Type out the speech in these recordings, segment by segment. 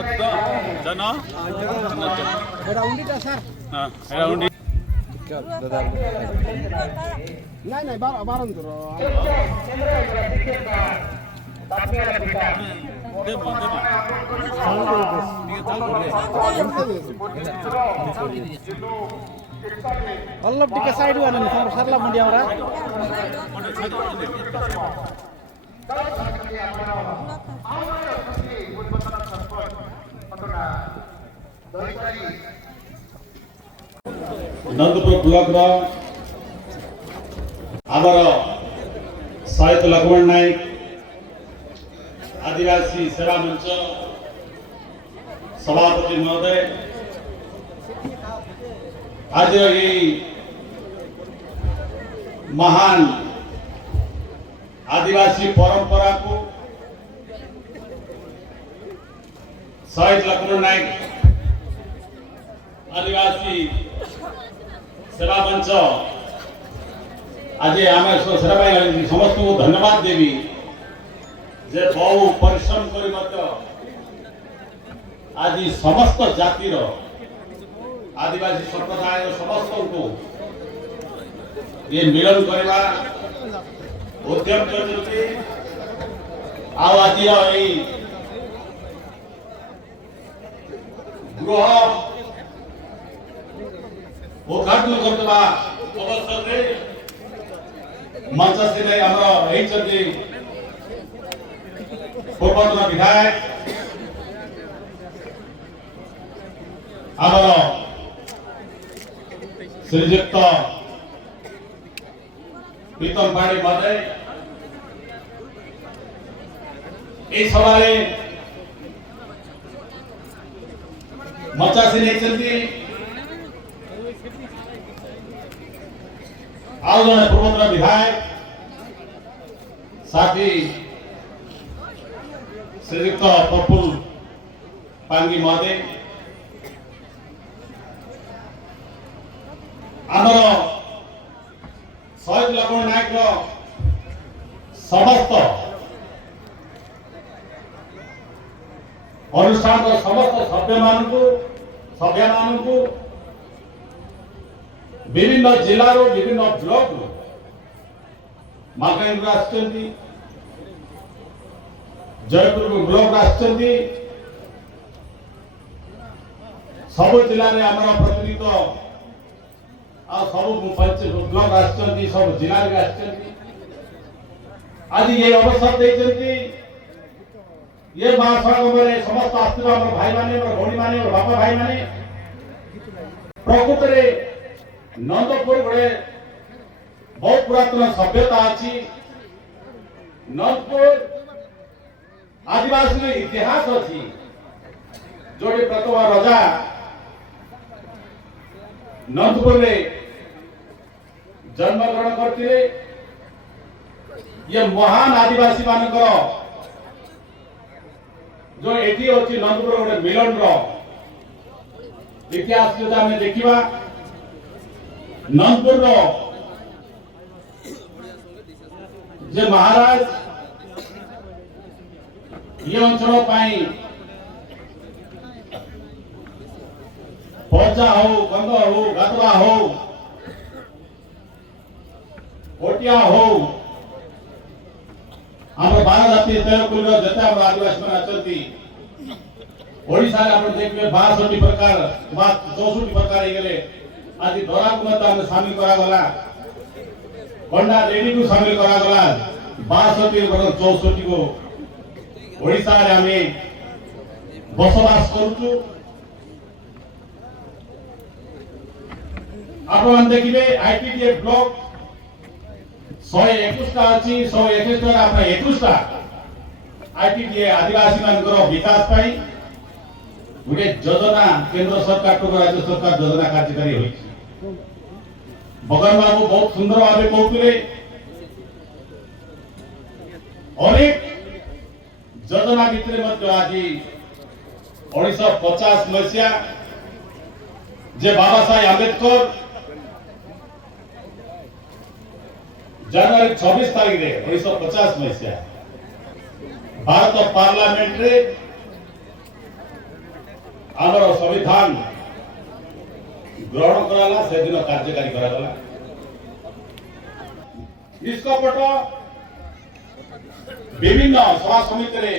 ରକ୍ତ ଜନ ନାଇଁ ନାଇଁ ବାରନ୍ତର ଅଲ୍ଲଭ ଟିକେ ସାଇଡ୍ କୁ ଆନନି ସରଲା ମୁଣ୍ଡିଆ ଗୁରା नंदपुर ब्लॉक आमर साहित्य लक्ष्मण नायक आदिवासी सेवा मंच सभापति महोदय आज ये महान आदिवासी परंपरा को शहीद लक्ष्मण नायक आदिवासी सेवा मंच आज आम समस्त को धन्यवाद देवी जे बहु परिश्रम कर आज समस्त जातिर आदिवासी संप्रदाय समस्त को ये मिलन करवा उद्यम कर आज गृह उद्घाटन करवा अवसर में मंच से नहीं पूर्वतन विधायक श्रीजुक्त प्रीतम पाणी महोदय इस सभा मंच से नहीं आज जन पूर्वतन विधायक साथी श्रीयुक्त प्रफुल्ल पांगी महोदय आमर शहीद लक्ष्मण नायक समस्त अनुष्ठान समस्त सभ्य मान विभिन्न जिलार विभिन्न ब्लॉक मालकानगिरी आसुच्चंती जयपुर ब्लॉक आसुच्चंती सब जिले में आम प्रतिनिधित्व आ सब ब्लॉक आसुच्चंती सब जिले में आसुच्चंती आज ये अवसर देइचंती ये महासंगम में समस्त आस्थित भाई माने भौणी माने बापा भाई माने प्रकृत में नंदपुर गोटे बहुत पुरातन सभ्यता अच्छी नंदपुर आदिवासी इतिहास अच्छी जो प्रथम राजा नंदपुर में जन्म ग्रहण करते ये महान आदिवासी मानकर जो एटी अच्छी नंदपुर गोटे मिलन इतिहास जो आम देखा नंदपुर जे महाराज ये अंचल पचा हो कंद हो गातवा हो ओटिया हो आम 12 जाति तैयार जते आदिवासी मैंने अच्छा ओडिशा देखिए 62 प्रकार 64 प्रकार गले आज धरा को मत सामिल करा कंडा रेडी को सामिल करा 62 64 को ओडिशा रे हमें बसवास करूचु आपण देखिबे आईटीडीए ब्लॉक 121 टा अछि 121 टा आपण 21 टा आईटीडीए आदिवासी मानकर विकास पाई गोटे योजना केंद्र सरकार को राज्य सरकार योजना कार्यकारी होई बगन बाबू बहुत सुंदर भाव कहते अनेक योजना भितर आज 1950 मसीहा जे बाबा साहेब आंबेडकर जनवरी 26 तारीख रे 1950 मसीहा भारत पार्लियामेंट रे आमर संविधान ग्रहण कराला से दिन कार्यकारी कराला निष्कपट विभिन्न सभा समिति रे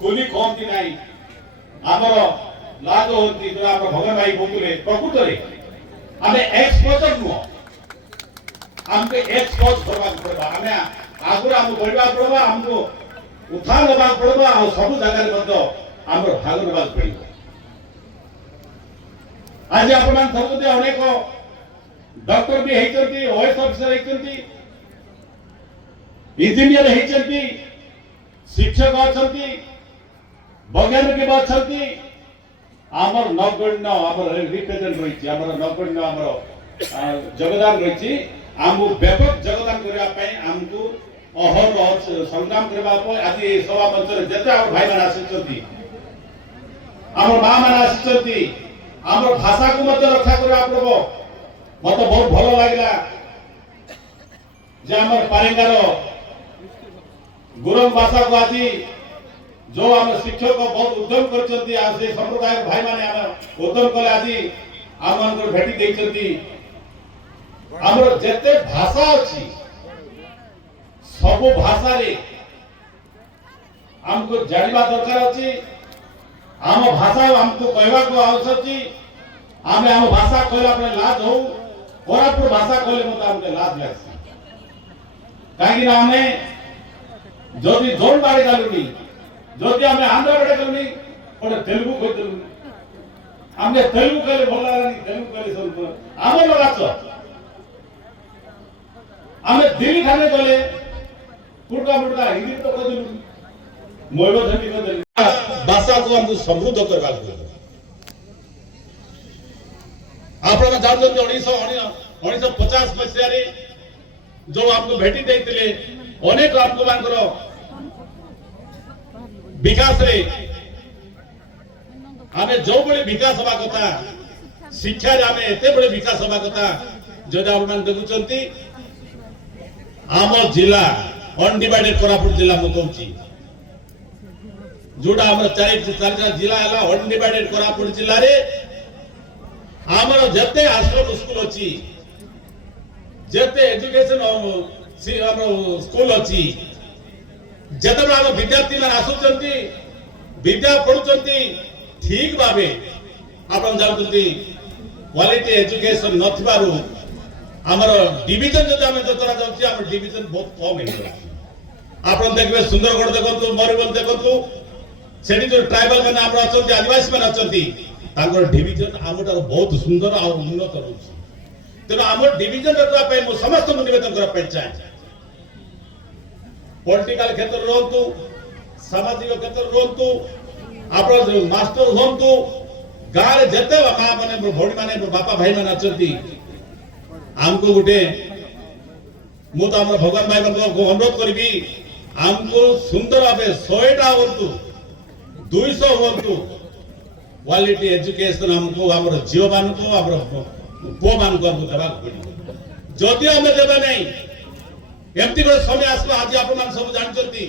खोली कहती नहीं आमर लाज होती जो आप भगवान भाई बोलते प्रकृत में आम एक्सपोजर नुह आमको एक्सपोज करवा पड़ेगा आम आगुरी आम बढ़ा पड़ेगा आमको उत्थान होगा पड़ेगा और सब जगह आम भाग ना पड़ेगा आज आप सब अनेक डॉक्टर भी होती ओएस ऑफिसर होती इंजीनियर होती शिक्षक अच्छा वैज्ञानिक अच्छा आमर नगण्य आम रिप्रेजेंट रही आम नगण्य आम योगदान रही आमको व्यापक योगदान करने आमको अहर संग्राम करने आज सभा मंच जिते आम भाई मैंने आसी आम माँ मैंने आसी आम भाषा को मत रक्षा करने पड़ो मत बहुत भल लगे जे आम पारेंगार गुरम भाषा को आज जो आम शिक्षक बहुत उद्यम कर संप्रदाय भाई मैंने आम उद्यम कले आज आम भेटी देखते आमर जेते भाषा अच्छी सब भाषा रे आमको जानवा दरकार अच्छी आम भाषा आमको कहवा को आवश्यक अच्छी आम आम भाषा कहला अपने लाज हो कोरापुर भाषा कहले मत आमके लाज लागसी कहीं आमे जदि जोर बाड़ी गलुनी जदि आमे आंध्र बाड़ी गलुनी पण तेलुगु कहतलुनी आमे तेलुगु कहले भल लागनी तेलुगु कहले सब आमे लगाच आमे दिल्ली खाने गले कुर्ता मुर्ता हिंदी तो कहतलुनी मोइबो धनी कहतलुनी भाषा को हमको समृद्ध करबा को आपण जानते 1950 मसीह जो आपको भेटी देते अनेक आपको मानकर विकास रे आमे जो बड़े विकास हवा कथा शिक्षा रे आमे एते बड़े विकास हवा कथा जो आप मान देखुचंती आम जिला अनडिवाइडेड कोरापुट जिला मु कहूची जोटा हमर चार जिला हला अनडिवाइडेड कोरापुट जिल्ला रे आमर जते आश्रम स्कूल अछि जते एजुकेशन स्कूल अच्छी जत विद्यार्थी मैंने आसुंच विद्या पढ़ुंट ठीक भाव आप जानते क्वालिटी एजुकेशन नथिबारु आमर डिविजन जो आम जतरा डिविजन बहुत कम है आप देखिए सुंदरगढ़ देखु मयूरभंज देखु से जो ट्राइबल मैंने अच्छा आदिवासी मैंने अच्छा डिविजन आम बहुत सुंदर और उन्नत रही तेना आम डिविजन मु समस्त निवेदन करने चाहे पॉलिटिकल क्षेत्र रहतु सामाजिक क्षेत्र रहतु आप मास्टर हूँ गाँव जिते माँ मैंने भौणी मैंने बापा भाई मैंने अच्छा आमको गोटे मुझे आम भगवान भाई मान अनुरोध करी आमको सुंदर भाव 100टा हूँ 200 हूँ क्वालिटी एजुकेशन आमको आम झील मान पुओ मान जदि आम देवे नहीं एमती गोटे समय आसो आज आप सब जानते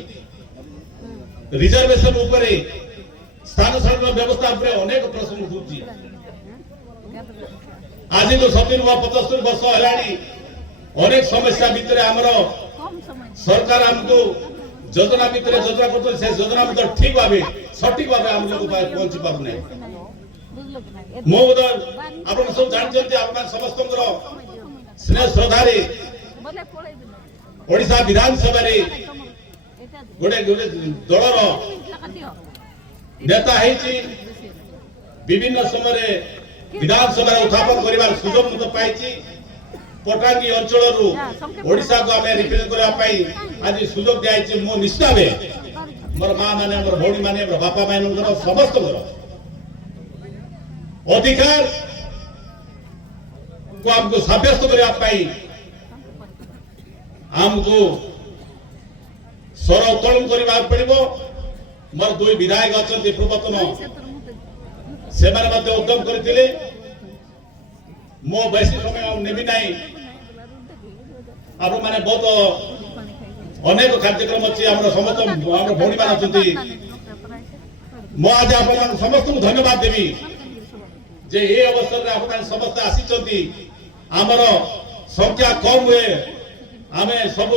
रिजर्वेशन उपरे स्थान शासन व्यवस्था उपरे अनेक प्रश्न उठुची आज तो 70-75 वर्ष है अनेक समस्या भितर आमर सरकार आमको योजना भितर योजना कर से योजना भितर ठीक भाव सठिक भाव आम लोग पहुंची पार ना आप सब जानते आप समस्त स्नेह श्रद्धा ओडिशा विधानसभा गोटे दलर नेता विभिन्न समय विधानसभा उत्थापन कर सुजोग मत पाई पटांगी अंचल ओडिशा को आम रिप्रेजेंट करने आज सुजोग दिखाई मो निश्चित भाव मोर माँ मैंने भौणी मैंने बापा मान समस्त अधिकार को आमको सब्यस्त करने आमको स्वर उत्तोलन करने पड़ो मोर 2 विधायक अच्छा पूर्वतन से उद्यम करते मो बेसी समय नेबी ना आप मैंने बहुत अनेक कार्यक्रम अच्छी समस्त भौणी मान अच्छा मो आज आप समस्त को धन्यवाद देवी। जे ए अवसर रे आपण समस्त आसीचंती हमर संख्या कम हुए आमे सब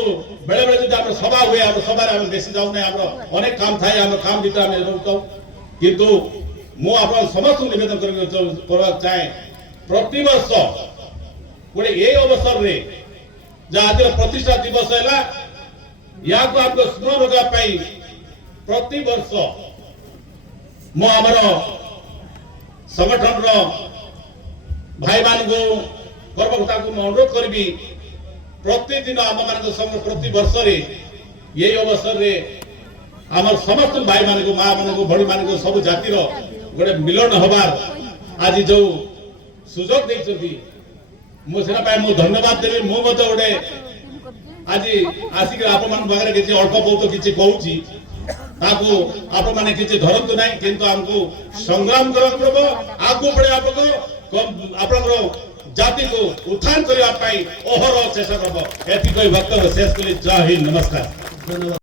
बेले बेले जब सभा हुए हम सभा रे बेसी जाऊ नै हमर अनेक काम थाए हमर काम भितर हम रहतो किंतु मो आपण समस्त निवेदन करबा चाहे प्रति वर्ष गोटे ए अवसर रे जे आज प्रतिष्ठा दिवस हैला या को आपको स्मरण रखा पाई प्रति वर्ष मो हमर संगठन रो भाई मान को कर्मकर्ता को अनुरोध करबी प्रतिदिन आम मान संग प्रति वर्ष रे ये अवसर रे आम समस्त भाई मान को माँ मान को भड़ी मान को सब जातिर गोटे मिलन हबार आज जो सुजोग देइछथि मो सेना पाए मो धन्यवाद देबी मो मत गोटे आज आसिक आप मान बागरे किछि अल्प बहुत किछि कहूची ताकू आप माने किछि धरंतु नाही किंतु हमको संग्राम करन प्रभु आगु पड़े आपको जाति को उत्थान करबा पाई ओहर चेष्टा करबो एति कोई वक्तव्य शेष करी जय हिंद नमस्कार।